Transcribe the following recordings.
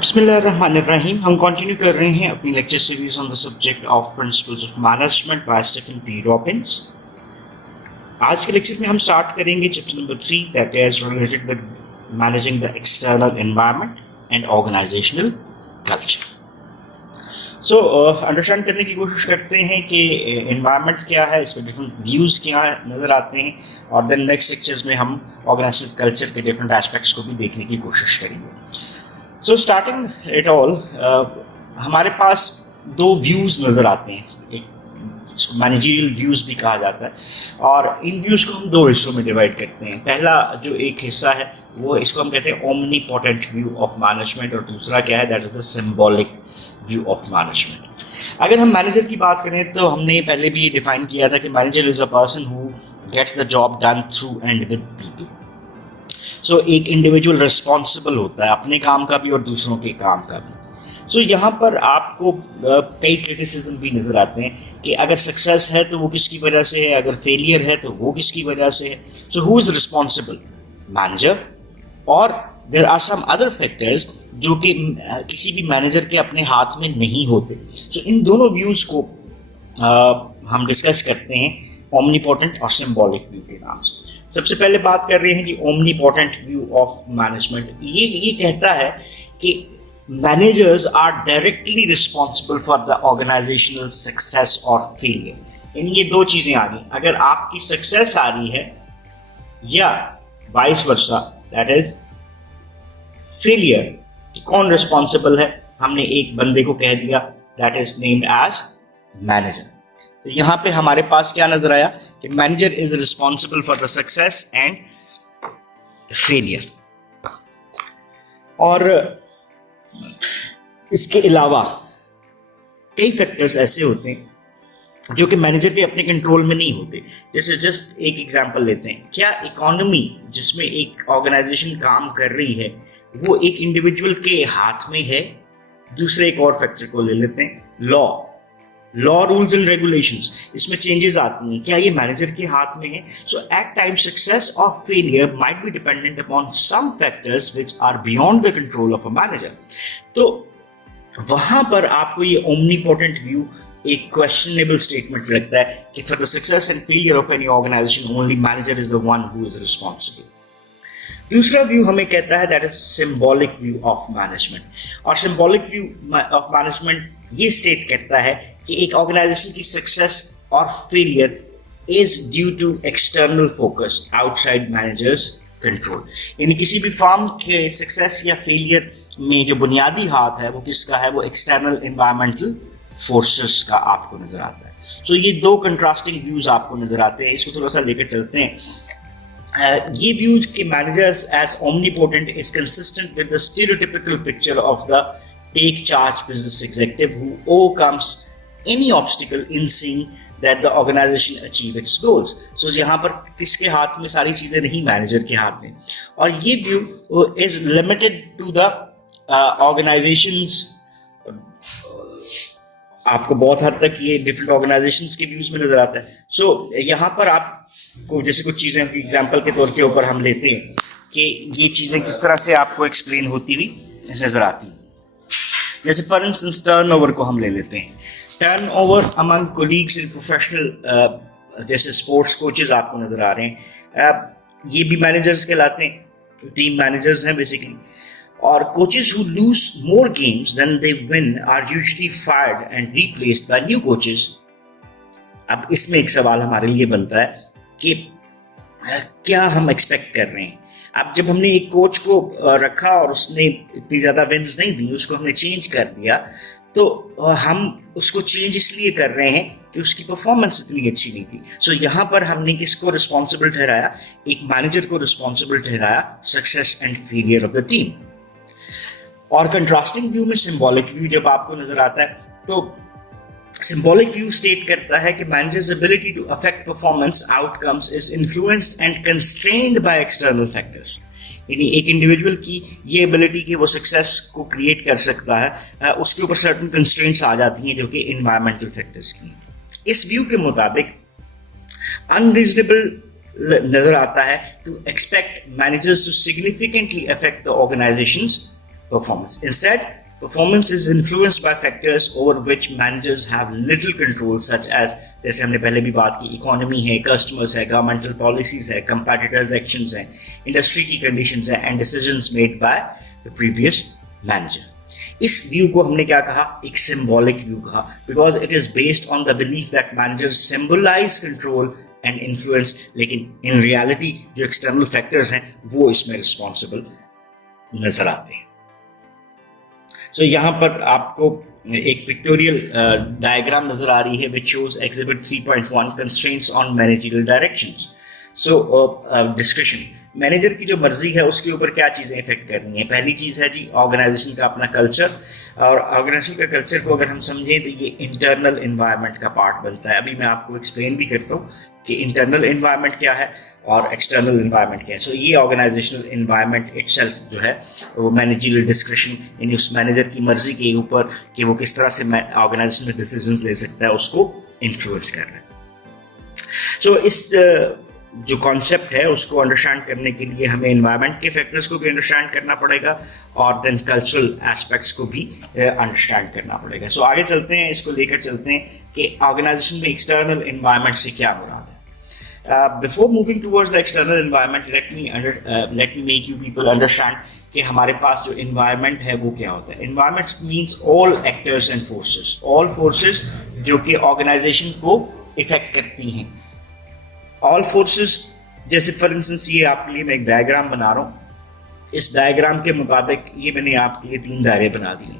बिस्मिल्लाहिर्रहमानिर्रहीम। हम कंटिन्यू कर रहे हैं अपनी lecture series on the subject of principles of management by Stephen P Robbins. आज के लेक्चर में हम स्टार्ट करेंगे chapter number 3 that is related with managing the external environment and organisational culture. So understand करने की कोशिश करते हैं कि एनवायरनमेंट क्या है, इसमें डिफरेंट व्यूज़ क्या नज़र आते हैं, और देन नेक्स्ट लेक्चर्स में हम ऑर्गेनाइजेशनल कल्चर के डिफरेंट एस्पेक्ट्स को भी देखने की कोशिश करेंगे। सो स्टार्टिंग इट ऑल, हमारे पास दो व्यूज़ नज़र आते हैं, एक इसको मैनेजरियल व्यूज़ भी कहा जाता है, और इन व्यूज़ को हम दो हिस्सों में डिवाइड करते हैं। पहला जो एक हिस्सा है वो इसको हम कहते हैं ओमनीपोटेंट व्यू ऑफ मैनेजमेंट, और दूसरा क्या है, that is the symbolic view of management. अगर हम मैनेजर की बात करें तो हमने पहले भी डिफाइन किया था कि manager is a person who gets the job done through and with people. So एक इंडिविजुअल रिस्पॉन्सिबल होता है अपने काम का भी और दूसरों के काम का भी। सो यहाँ पर आपको कई क्रिटिसिज्म भी नज़र आते हैं कि अगर सक्सेस है तो वो किसकी वजह से है, अगर फेलियर है तो वो किसकी वजह से है। So who is responsible, manager, और there are some other factors जो कि किसी भी मैनेजर के अपने हाथ में नहीं होते। सो इन दोनों व्यूज़ को हम डिस्कस करते हैं ओमनीपोटेंट और सिंबॉलिक व्यू के नाम से। सबसे पहले बात कर रहे हैं जी ओमनीपोटेंट व्यू ऑफ मैनेजमेंट। ये कहता है कि managers are directly responsible for the organisational success और फेलियर। यानी ये दो चीजें आ गई, अगर आपकी सक्सेस आ रही है या vice versa, that is failure, तो कौन रिस्पॉन्सिबल है? हमने एक बंदे को कह दिया, that is named as manager. तो यहां पे हमारे पास क्या नजर आया कि manager is responsible for the success and failure. और इसके अलावा कई फैक्टर्स ऐसे होते हैं जो कि मैनेजर के अपने कंट्रोल में नहीं होते। जैसे जस्ट एक एग्जांपल लेते हैं, क्या इकोनॉमी जिसमें एक ऑर्गेनाइजेशन काम कर रही है वो एक इंडिविजुअल के हाथ में है? दूसरे एक और फैक्टर को ले लेते हैं, लॉ रूल्स एंड रेगुलेशंस, इसमें चेंजेस आती हैं, क्या ये मैनेजर के हाथ में है? सो एट टाइम्स सक्सेस और failure might be dependent upon some factors which are beyond the control of a manager. तो वहां पर आपको ये ओमनीपोटेंट व्यू एक क्वेश्चनेबल स्टेटमेंट लगता है कि for the success and failure of any organisation only manager is the one who is responsible. दूसरा व्यू हमें कहता है that is symbolic view of management, और सिंबॉलिक व्यू ऑफ मैनेजमेंट ये स्टेट करता है कि एक ऑर्गेनाइजेशन की सक्सेस और failure is due to external focus outside managers control. यानी किसी भी फर्म के सक्सेस या फेलियर में जो बुनियादी हाथ है वो किसका है? वो एक्सटर्नल एनवायरमेंटल फोर्सेस का आपको नजर आता है। सो ये दो कंट्रास्टिंग व्यूज आपको नजर आते हैं, इसको थोड़ा सा लेकर चलते हैं। ये व्यू कि managers as omnipotent is consistent with the stereotypical picture of the take charge business executive who overcomes any obstacle in seeing that the organization achieve its goals. So यहाँ पर किसके हाथ में सारी चीजें नहीं, मैनेजर के हाथ में। और ये view is limited to the organizations। आपको बहुत हद तक ये डिफरेंट ऑर्गेनाइजेशंस के व्यूज में नजर आता है। सो यहाँ पर आपको जैसे कुछ चीजें एग्जाम्पल के तौर के ऊपर हम लेते हैं कि ये चीजें किस तरह से आपको एक्सप्लेन होती हुई नजर आती हैं। जैसे फॉर इंस्टेंस टर्नओवर को हम ले लेते हैं। Turnover among colleagues in professional, जैसे स्पोर्ट्स कोचेज आपको नजर आ रहे हैं, ये भी मैनेजर्स कहलाते हैं, टीम मैनेजर्स हैं बेसिकली। और coaches who lose more games than they win are usually fired and replaced by new coaches. अब इसमें एक सवाल हमारे लिए बनता है कि क्या हम एक्सपेक्ट कर रहे हैं? अब जब हमने एक कोच को रखा और उसने इतनी ज़्यादा विन्स नहीं दी, उसको हमने चेंज कर दिया, तो हम उसको चेंज इसलिए कर रहे हैं कि उसकी परफॉर्मेंस इतनी अच्छी नहीं थी। सो यहाँ पर हमने किसको रिस्पॉन्सिबल ठहराया? एक मैनेजर को रिस्पॉन्सिबल ठहराया success and failure of the team. और कंट्रास्टिंग व्यू में सिंबॉलिक व्यू जब आपको नजर आता है, तो सिंबॉलिक व्यू स्टेट करता है कि managers ability to affect performance outcomes is influenced and constrained by external factors. यानी एक इंडिविजुअल की ये एबिलिटी कि वो सक्सेस को क्रिएट कर सकता है, उसके ऊपर सर्टेन कंस्ट्रेंट्स आ जाती हैं जो कि एनवायरमेंटल फैक्टर्स की। इस व्यू के मुताबिक अनरीजनेबल नजर आता है to expect managers to significantly affect the organisation's performance. Instead, performance is influenced by factors over which managers have little control, such as जैसे हमने पहले भी बात की, इकोनॉमी है, कस्टमर्स है, गवर्नमेंटल पॉलिसीज है, कंपेटिटर्स एक्शंस हैं, इंडस्ट्री की कंडीशंस हैं, and decisions made by the previous manager. इस व्यू को हमने क्या कहा, एक सिंबॉलिक व्यू कहा, because it is based on the belief that managers symbolise control and influence, लेकिन इन रियलिटी जो एक्सटर्नल फैक्टर्स हैं वो इसमें रिस्पॉन्सिबल नजर आते हैं. सो यहाँ पर आपको एक पिक्टोरियल डायग्राम नजर आ रही है which shows exhibit 3.1 constraints on managerial directions. So discussion, manager की जो मर्जी है उसके ऊपर क्या चीज़ें इफेक्ट करनी है. पहली चीज़ है जी ऑर्गेनाइजेशन का अपना कल्चर, और ऑर्गेनाइजेशन का कल्चर को अगर हम समझें तो ये इंटरनल इन्वायरमेंट का पार्ट बनता है. अभी मैं आपको एक्सप्लेन भी करता हूँ कि इंटरनल इन्वायरमेंट क्या है और एक्सटर्नल इन्वायरमेंट क्या है. सो ये ऑर्गेनाइजेशनल इन्वायरमेंट इटसेल्फ जो है वो मैनेजरियल डिस्क्रिप्शन, यानी उस मैनेजर की मर्जी के ऊपर कि वो किस तरह से ऑर्गेनाइजेशन में डिसीजंस ले सकता है, उसको इन्फ्लुएंस कर रहा है. सो इस जो कॉन्सेप्ट है उसको अंडरस्टैंड करने के लिए हमें एनवायरनमेंट के फैक्टर्स को भी अंडरस्टैंड करना पड़ेगा और देन कल्चरल एस्पेक्ट्स को भी अंडरस्टैंड करना पड़ेगा. सो आगे चलते हैं, इसको लेकर चलते हैं कि ऑर्गेनाइजेशन में एक्सटर्नल एनवायरनमेंट से क्या मुराद है. Before moving towards the external environment, let me make you people understand कि हमारे पास जो environment है वो क्या होता है. Environment means all actors and forces, all forces जो कि organization को affect करती हैं. All forces, जैसे फॉर इंस्टेंस ये आपके लिए मैं एक डायग्राम बना रहा हूँ. इस डायग्राम के मुताबिक ये मैंने आपके लिए 3 दायरे बना दिए.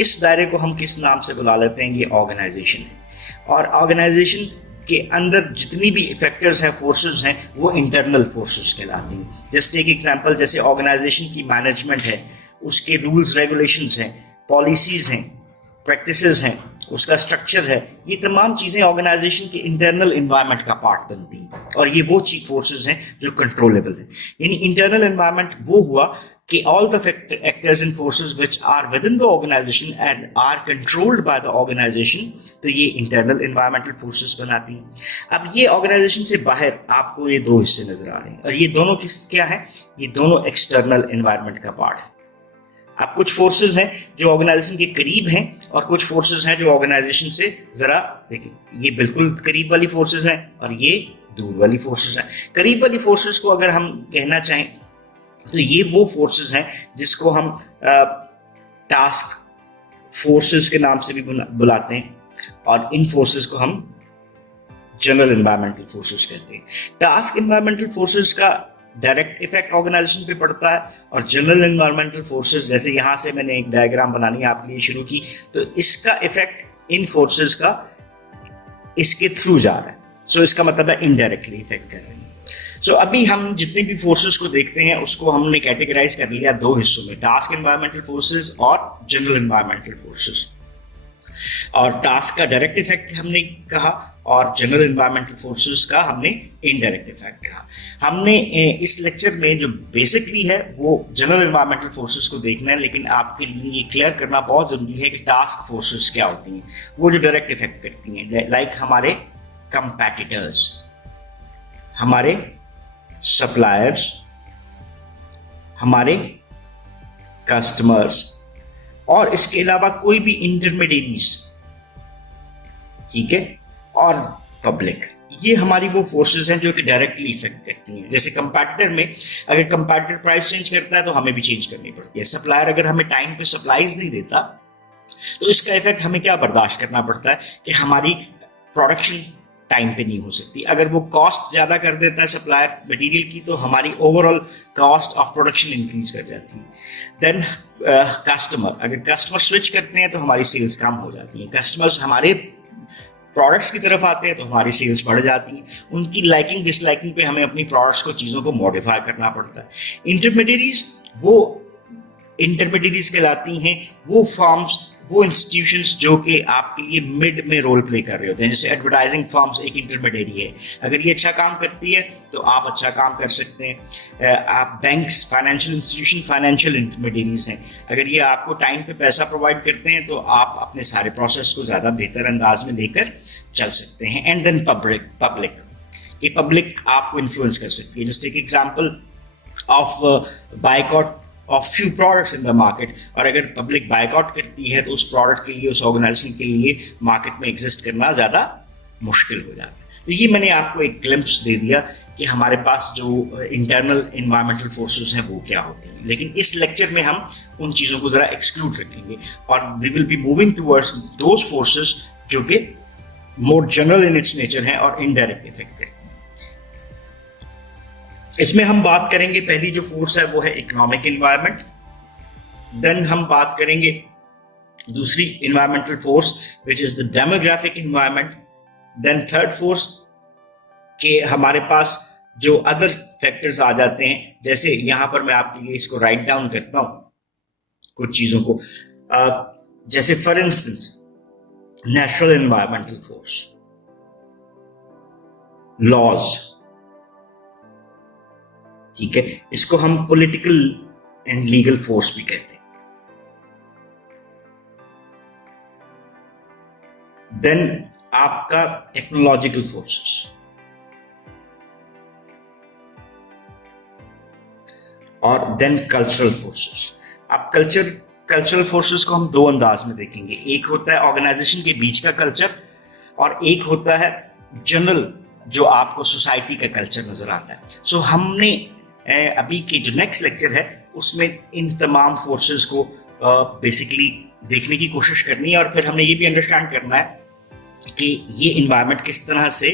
इस दायरे को हम किस नाम से बुला लेते हैं, ये ऑर्गेनाइजेशन है. और ऑर्गेनाइजेशन के अंदर जितनी भी फैक्टर्स हैं, फोर्सेस हैं, वो इंटरनल फोर्सेस कहलाती हैं. जस्ट एक एग्जांपल, जैसे ऑर्गेनाइजेशन की मैनेजमेंट है, उसके रूल्स रेगुलेशंस हैं, पॉलिसीज हैं, प्रैक्टिसेस हैं, उसका स्ट्रक्चर है, ये तमाम चीज़ें ऑर्गेनाइजेशन के इंटरनल एनवायरनमेंट का पार्ट बनती हैं. और ये वो चीफ फोर्सेस हैं जो कंट्रोलेबल हैं. यानी इंटरनल एनवायरनमेंट वो हुआ कि all the actors and forces which are within the organization and are controlled by the organization, तो ये internal environmental forces बनाती हैं. अब ये organization से बाहर आपको ये 2 हिस्से नजर आ रहे हैं, और ये दोनों क्या है, ये दोनों external environment का पार्ट है. अब कुछ फोर्सेस हैं जो ऑर्गेनाइजेशन के करीब हैं और कुछ फोर्सेस हैं जो ऑर्गेनाइजेशन से जरा, देखिए ये बिल्कुल करीब वाली फोर्सेस हैं और ये दूर वाली फोर्सेस हैं. करीब वाली फोर्सेस को अगर हम कहना चाहें तो ये वो फोर्सेस हैं जिसको हम टास्क फोर्सेस के नाम से भी बुलाते हैं, और इन फोर्सेस को हम जनरल एनवायरमेंटल फोर्सेस कहते हैं. टास्क एनवायरमेंटल फोर्सेस का डायरेक्ट इफेक्ट ऑर्गेनाइजेशन पे पड़ता है, और जनरल एनवायरमेंटल फोर्सेस, जैसे यहाँ से मैंने एक डायग्राम बनानी आपके लिए शुरू की, तो इसका इफेक्ट इन फोर्सेस का इसके थ्रू जा रहा है. सो इसका मतलब है इनडायरेक्टली इफेक्ट कर रही है. सो अभी हम जितनी भी फोर्सेस को देखते हैं उसको हमने कैटेगराइज कर लिया 2 हिस्सों में, टास्क एनवायरमेंटल फोर्सेस और जनरल एनवायरमेंटल फोर्सेस. और टास्क का डायरेक्ट इफेक्ट हमने कहा और जनरल एनवायरमेंटल फोर्सेस का हमने इनडायरेक्ट इफेक्ट कहा. हमने इस लेक्चर में जो बेसिकली है वो जनरल एनवायरमेंटल फोर्सेस को देखना है, लेकिन आपके लिए ये क्लियर करना बहुत जरूरी है कि टास्क फोर्सेस क्या होती हैं, वो जो डायरेक्ट इफेक्ट करती हैं. लाइक हमारे कंपेटिटर्स, हमारे सप्लायर्स, हमारे कस्टमर्स, और इसके अलावा कोई भी इंटरमीडिएरीज, ठीक है, और पब्लिक. ये हमारी वो फोर्सेस हैं जो कि डायरेक्टली इफेक्ट करती हैं. जैसे कंपैटिटर में अगर कंपैटिटर प्राइस चेंज करता है तो हमें भी चेंज करनी पड़ती है. सप्लायर अगर हमें टाइम पे सप्लाईज नहीं देता तो इसका इफेक्ट हमें क्या बर्दाश्त करना पड़ता है कि हमारी प्रोडक्शन टाइम पे नहीं हो सकती. अगर वो कॉस्ट ज्यादा कर देता है सप्लायर मटेरियल की तो हमारी overall cost of production increase कर जाती है. देन कस्टमर, अगर कस्टमर स्विच करते हैं तो हमारी सेल्स कम हो जाती हैं. कस्टमर्स हमारे प्रोडक्ट्स की तरफ आते हैं तो हमारी सेल्स बढ़ जाती हैं. उनकी लाइकिंग डिसलाइकिंग पे हमें अपनी प्रोडक्ट्स को, चीज़ों को मॉडिफाई करना पड़ता है. इंटरमीडिएरीज, वो इंटरमीडिएरीज कहलाती हैं वो फर्म्स, वो इंस्टीट्यूशंस जो कि आपके लिए मिड में रोल प्ले कर रहे होते हैं. जैसे एडवर्टाइजिंग फर्म्स एक इंटरमीडिएरी है, अगर ये अच्छा काम करती है तो आप अच्छा काम कर सकते हैं. आप बैंक्स, फाइनेंशियल इंस्टीट्यूशन फाइनेंशियल इंटरमीडिएरीज हैं, अगर ये आपको टाइम पे पैसा प्रोवाइड करते हैं तो आप अपने सारे प्रोसेस को ज़्यादा बेहतर अंदाज में लेकर चल सकते हैं. एंड देन पब्लिक, ये पब्लिक आपको इन्फ्लुएंस कर सकती है. जस्ट एक example of boycott of few products in the market, और अगर पब्लिक बायकॉट करती है तो उस प्रोडक्ट के लिए, उस ऑर्गेनाइजेशन के लिए मार्केट में एग्जिस्ट करना ज़्यादा मुश्किल हो जाता है। तो ये मैंने आपको एक ग्लिम्प्स दे दिया कि हमारे पास जो इंटरनल इन्वायरमेंटल फोर्सेस हैं वो क्या होती हैं, लेकिन इस लेक्चर में हम उन चीज़ों को ज़रा एक्सक्लूड रखेंगे और we will be moving towards those forces जो कि more general in its nature हैं और इनडायरेक्ट इफेक्ट करती हैं। इसमें हम बात करेंगे, पहली जो फोर्स है वो है इकोनॉमिक इन्वायरमेंट, देन हम बात करेंगे दूसरी environmental force which is the demographic environment, then third force के हमारे पास जो अदर फैक्टर्स आ जाते हैं, जैसे यहां पर मैं आपके लिए इसको राइट डाउन करता हूं कुछ चीजों को, जैसे for instance natural environmental force, laws, ठीक है, इसको हम पॉलिटिकल एंड लीगल फोर्स भी कहते हैं। देन आपका टेक्नोलॉजिकल फोर्सेस, और देन कल्चरल फोर्सेस। अब कल्चरल फोर्सेस को हम दो अंदाज में देखेंगे, एक होता है ऑर्गेनाइजेशन के बीच का कल्चर और एक होता है जनरल जो आपको सोसाइटी का कल्चर नजर आता है। सो हमने अभी के जो नेक्स्ट लेक्चर है उसमें इन तमाम फोर्सेस को बेसिकली देखने की कोशिश करनी है, और फिर हमने ये भी अंडरस्टैंड करना है कि ये इन्वायरमेंट किस तरह से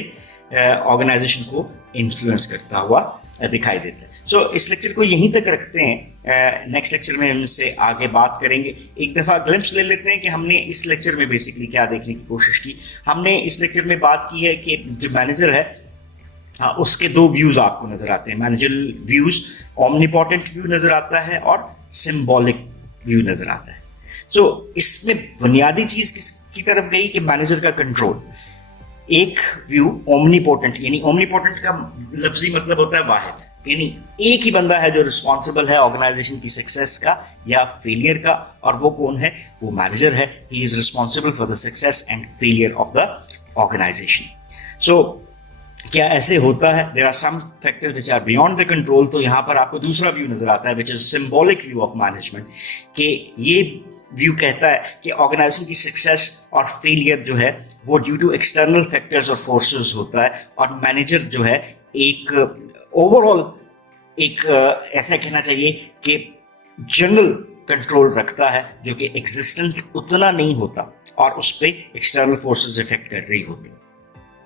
ऑर्गेनाइजेशन को इन्फ्लुएंस करता हुआ दिखाई देता है। सो इस लेक्चर को यहीं तक रखते हैं, नेक्स्ट लेक्चर में हम इससे आगे बात करेंगे। एक दफ़ा ग्लिम्प्स ले लेते हैं कि हमने इस लेक्चर में बेसिकली क्या देखने की कोशिश की। हमने इस लेक्चर में बात की है कि जो मैनेजर है उसके दो व्यूज़ आपको नज़र आते हैं, मैनेजरल व्यूज़, ओमनिपोटेंट व्यू नज़र आता है और सिंबॉलिक व्यू नज़र आता है। सो इसमें बुनियादी चीज़ किसकी तरफ गई कि मैनेजर का कंट्रोल। एक व्यू ओमनीपोटेंट, यानी ओमनीपोटेंट का लफ्जी मतलब होता है वाहिद, यानी एक ही बंदा है जो रिस्पॉन्सिबल है ऑर्गेनाइजेशन की सक्सेस का या फेलियर का, और वो कौन है, वो मैनेजर है। He is responsible for the success and failure of the organisation. So क्या ऐसे होता है, there are some factors which are beyond the control, तो यहाँ पर आपको दूसरा व्यू नजर आता है which is symbolic view of management, कि ये व्यू कहता है कि ऑर्गेनाइजेशन की सक्सेस और फेलियर जो है वो ड्यू टू एक्सटर्नल फैक्टर्स और फोर्सेस होता है, और मैनेजर जो है एक ओवरऑल एक ऐसा कहना चाहिए कि जनरल कंट्रोल रखता है जो कि एग्जिस्टेंट उतना नहीं होता और उस पर एक्सटर्नल फोर्सेस इफेक्ट कर रही होती है।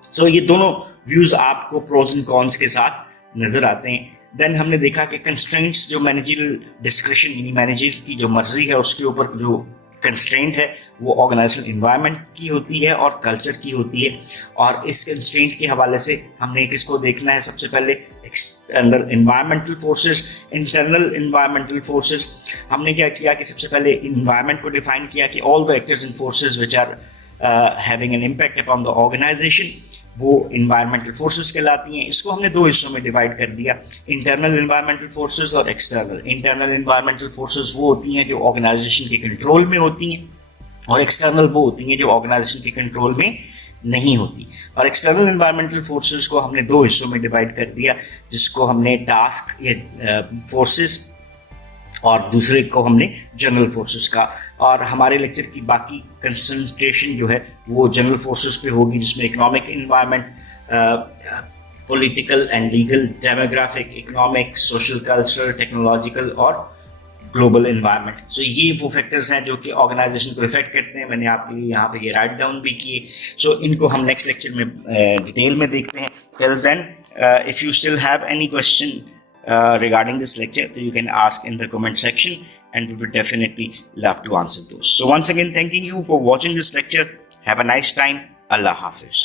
सो ये दोनों व्यूज आपको प्रोज एंड कॉन्स के साथ नजर आते हैं। देन हमने देखा कि कंस्ट्रेंट्स जो मैनेजरियल डिस्क्रिशन, यानी मैनेजर की जो मर्जी है उसके ऊपर जो कंस्ट्रेंट है वो ऑर्गेनाइजेशनल इन्वायरमेंट की होती है और कल्चर की होती है, और इस कंस्ट्रेंट के हवाले से हमने किसको देखना है, सबसे पहले external environmental forces, internal environmental forces. हमने क्या किया कि सबसे पहले इन्वायरमेंट को डिफाइन किया कि all the actors and forces which are having an impact upon the organisation, वो इन्वायरमेंटल फोर्सेस कहलाती हैं। इसको हमने दो हिस्सों में डिवाइड कर दिया, इंटरनल इन्वायरमेंटल फोर्सेस और एक्सटर्नल। इंटरनल इन्वायरमेंटल फोर्सेस वो होती हैं जो ऑर्गेनाइजेशन के कंट्रोल में होती हैं, और एक्सटर्नल वो होती हैं जो ऑर्गेनाइजेशन के कंट्रोल में नहीं होती। और एक्सटर्नल इन्वायरमेंटल फोर्सेस को हमने दो हिस्सों में डिवाइड कर दिया, जिसको हमने टास्क या फोर्सेस और दूसरे को हमने जनरल फोर्सेस का। और हमारे लेक्चर की बाकी कंसंट्रेशन जो है वो जनरल फोर्सेस पे होगी, जिसमें economic environment, political and legal, demographic, economic, social, cultural, technological और ग्लोबल इन्वायरमेंट। सो ये वो फैक्टर्स हैं जो कि ऑर्गेनाइजेशन को इफेक्ट करते हैं। मैंने आपके लिए यहाँ पे ये राइट डाउन भी किए। सो इनको हम नेक्स्ट लेक्चर में डिटेल में देखते हैं। Till then if you still have any question regarding this lecture, so you can ask in the comment section and we would definitely love to answer those. So once again, thanking you for watching this lecture. Have a nice time. Allah Hafiz.